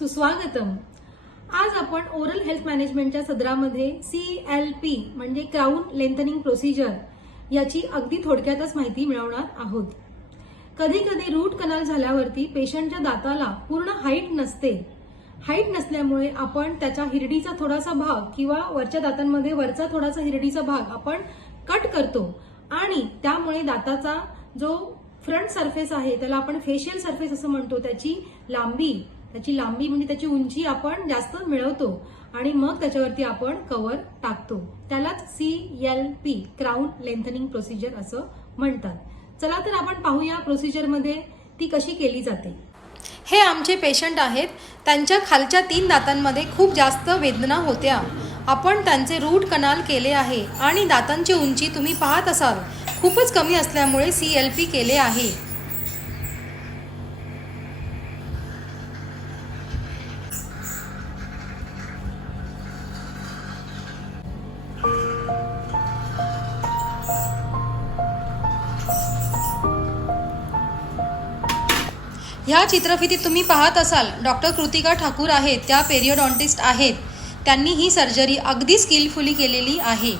सुस्वागतम। आज आपण ओरल हेल्थ मॅनेजमेंटच्या सदरामध्ये CLP म्हणजे क्राउन लेंथनिंग प्रोसिजर याची अगदी थोडक्यातच माहिती मिळवणार आहोत। कधी कधी रूट कनाल झाल्यावरती पेशंटच्या दाताला पूर्ण हाईट नसते। हाईट नसल्यामुळे आपण त्याच्या हिरडीचा थोडासा भाग किंवा वरच्या दातांमध्ये वरचा थोडासा हिरडीचा भाग आपण कट करतो आणि त्यामुळे दाताचा जो फ्रंट सरफेस आहे त्याला आपण फेशियल सरफेस असं म्हणतो, त्याची लांबी म्हणजे त्याची उंची आपण जास्त मिळवतो आणि मग त्याच्यावरती आपण कव्हर टाकतो। त्यालाच CLP क्राउन लेंथनिंग प्रोसिजर असं म्हणतात। चला तर आपण पाहूया प्रोसिजरमध्ये ती कशी केली जाते। हे आमचे पेशंट आहेत, त्यांच्या खालच्या 3 दातांमध्ये खूप जास्त वेदना होत्या। आपण त्यांचे रूट कनाल केले आहे आणि दातांची उंची तुम्ही पाहत असाल खूपच कमी असल्यामुळे CLP केले आहे। ह्या चित्रफितीत तुम्ही पाहत असाल डॉक्टर कृतिका ठाकूर आहेत, त्या पेरियोडॉन्टिस्ट आहेत। त्यांनी ही सर्जरी अगदी स्किलफुली केलेली आहे।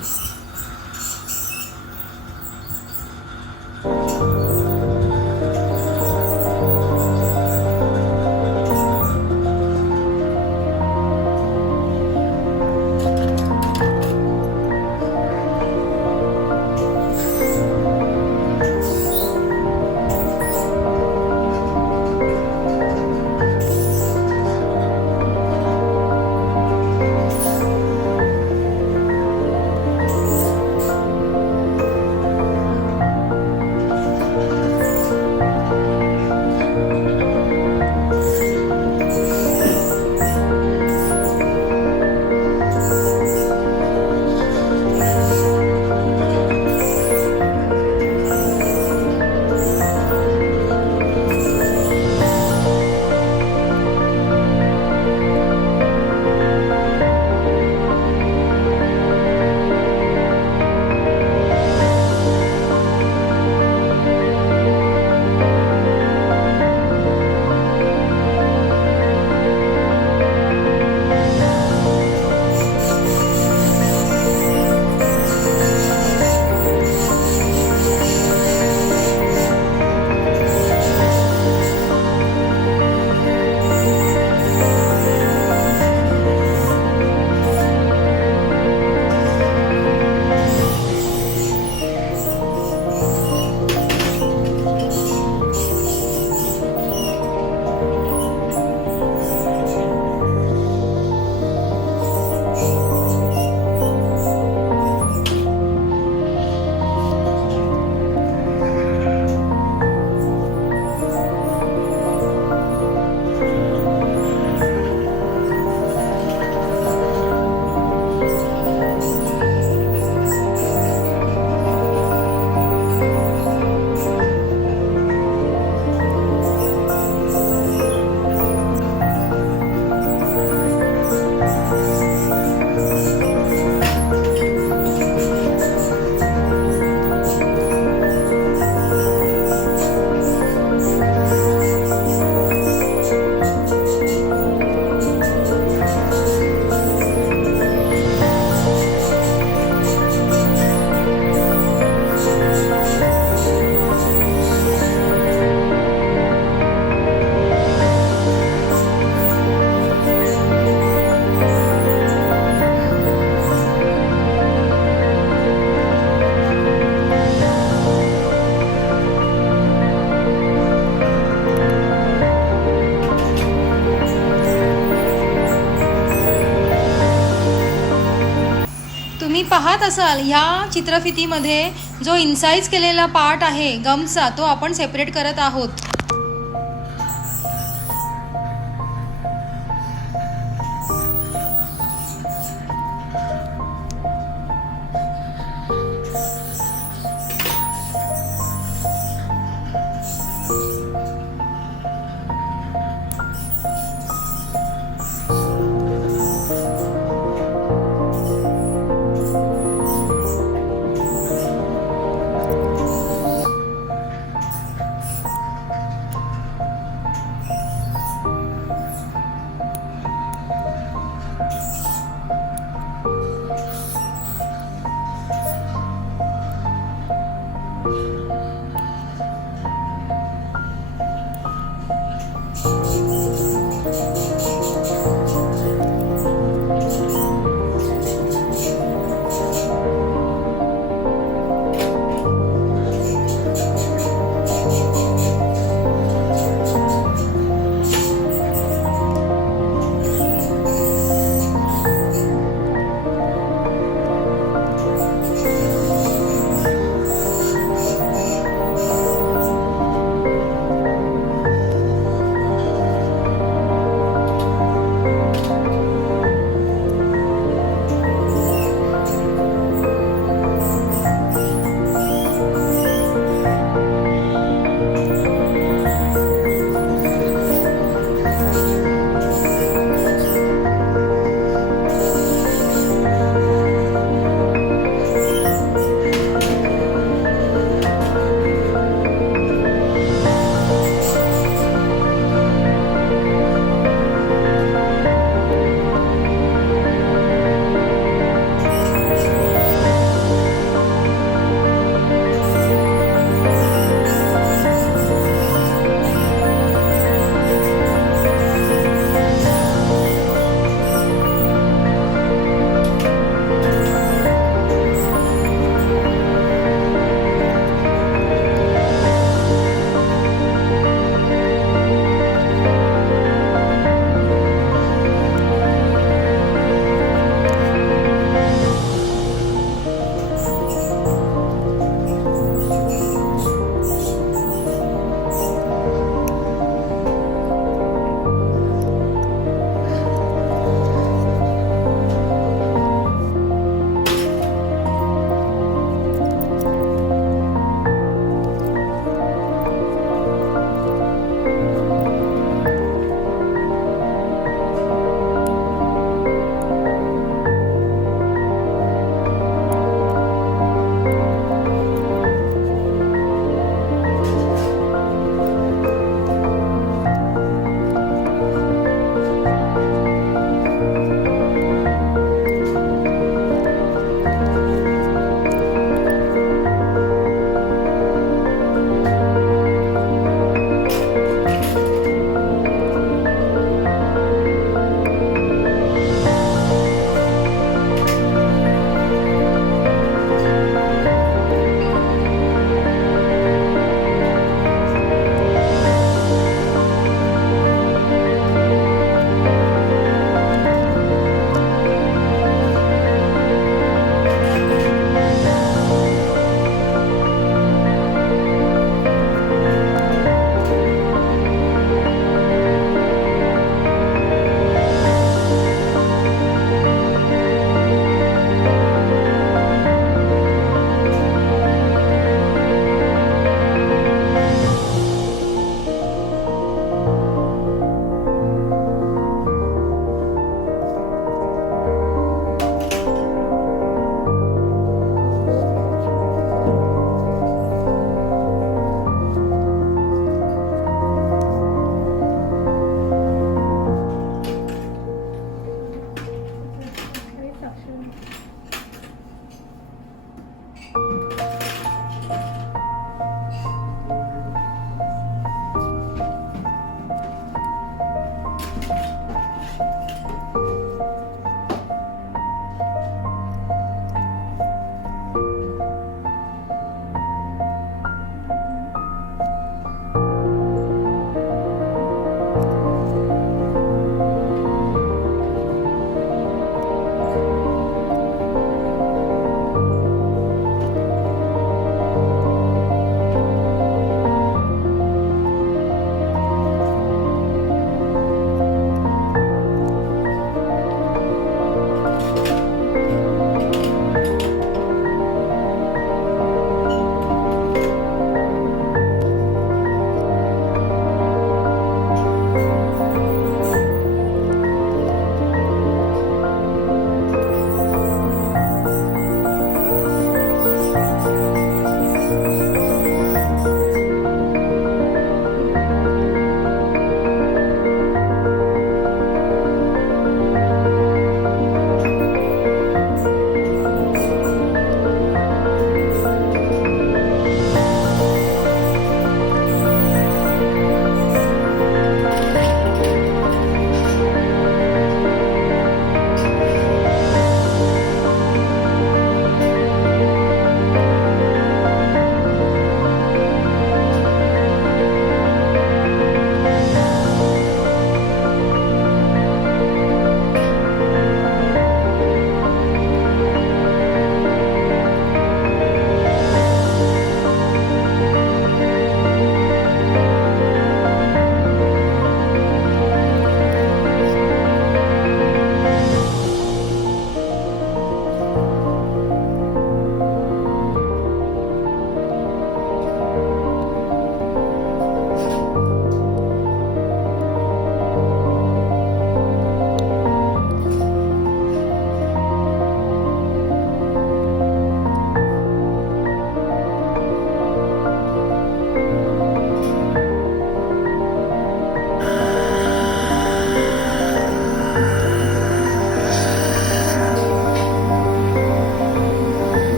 तुम्ही पाहत असाल ह्या चित्रफितीमध्ये जो इन्साइज केलेला पार्ट आहे गमचा, तो आपण सेपरेट करत आहोत।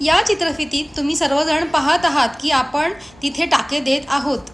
या चित्रफितीत तुम्ही सर्वजण पाहत आहात की आपण तिथे टाके देत आहोत.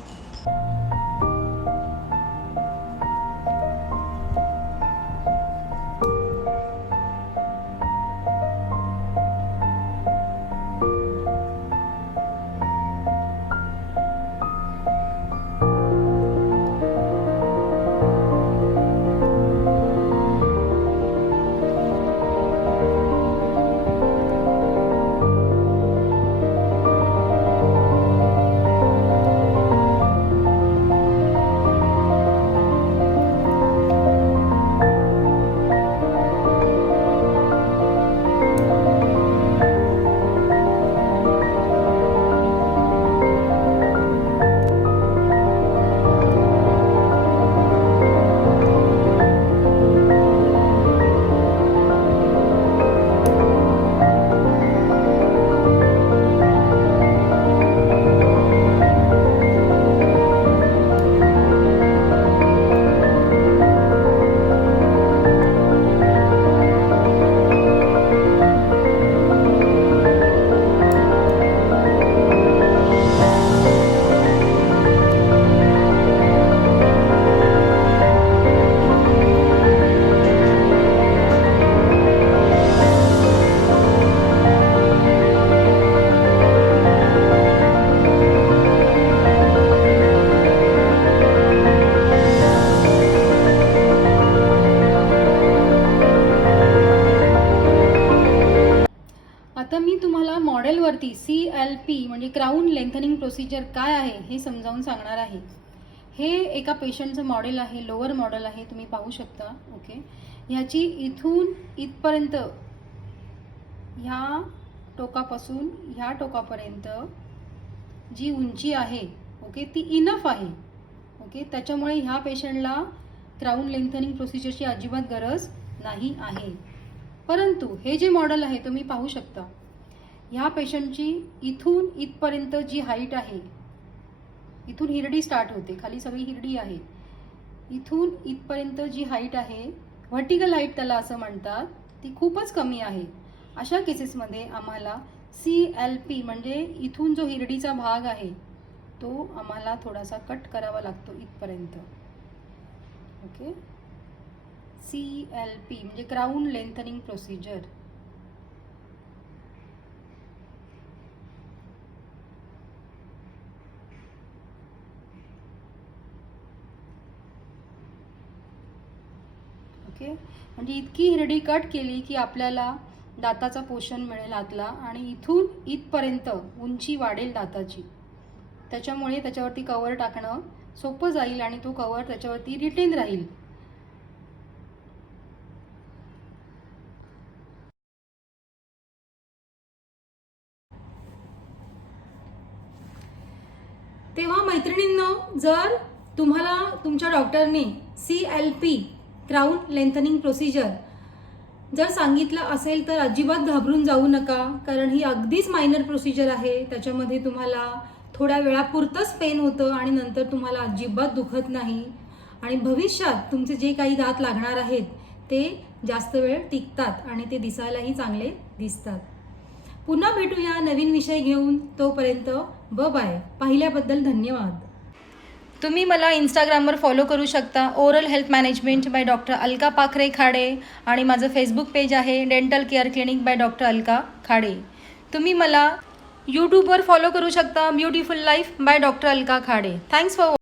आता मी तुम्हाला मॉडेलवरती CLP म्हणजे क्राऊन लेंथनिंग प्रोसिजर काय आहे हे समजावून सांगणार आहे. हे एका पेशंटचं मॉडेल आहे, लोअर मॉडेल आहे, तुम्ही पाहू शकता. ओके, ह्याची इथून इथपर्यंत ह्या टोकापासून ह्या टोकापर्यंत जी उंची आहे, ओके, ती इनफ आहे. ओके, त्याच्यामुळे ह्या पेशंटला क्राऊन लेंथनिंग प्रोसिजरची अजिबात गरज नाही आहे. परंतु हे जे मॉडेल आहे तुम्ही पाहू शकता, ह्या पेशंटची इथून इथपर्यंत जी हाईट आहे, इथून हिरडी स्टार्ट होते, खाली सगळी हिरडी आहे, इथून इथपर्यंत जी हाईट आहे, व्हर्टिकल हाईट त्याला असं म्हणतात, ती खूपच कमी आहे. अशा केसेसमध्ये आम्हाला CLP म्हणजे इथून जो हिरडीचा भाग आहे तो आम्हाला थोडासा कट करावा लागतो इथपर्यंत. ओके, CLP म्हणजे क्राऊन लेंथनिंग प्रोसिजर. ओके, म्हणजे इतकी हिरडी कट केली की आपल्याला दाताचा पोषण मिळेल आतला आणि इथून इथपर्यंत उंची वाढेल दाताची. त्याच्यामुळे त्याच्यावरती कव्हर टाकणं सोपं जाईल आणि तो कव्हर त्याच्यावरती रिटेन राहील. तेव्हा मैत्रिणींनो, जर तुम्हाला तुमच्या डॉक्टरने CLP क्राऊन लेंथनिंग प्रोसिजर जर सांगितलं असेल तर अजिबात घाबरून जाऊ नका, कारण ही अगदीच मायनर प्रोसिजर आहे. त्याच्यामध्ये तुम्हाला थोड्या वेळापुरतंच पेन होतं आणि नंतर तुम्हाला अजिबात दुखत नाही आणि भविष्यात तुमचे जे काही दात लागणार आहेत ते जास्त वेळ टिकतात आणि ते दिसायलाही चांगले दिसतात. पुन्हा भेटूया नवीन विषय घेऊन. तोपर्यंत बाय. पाहिल्याबद्दल धन्यवाद. तुम्ही मला इंस्टाग्रामवर फॉलो करू शकता, oral health management by doctor Alka पाखरे खाडे, आणि माझं फेसबुक पेज आहे dental care clinic by doctor Alka Khade. तुम्ही मला यूट्यूबवर फॉलो करू शकता, beautiful life by doctor Alka Khade. Thanks for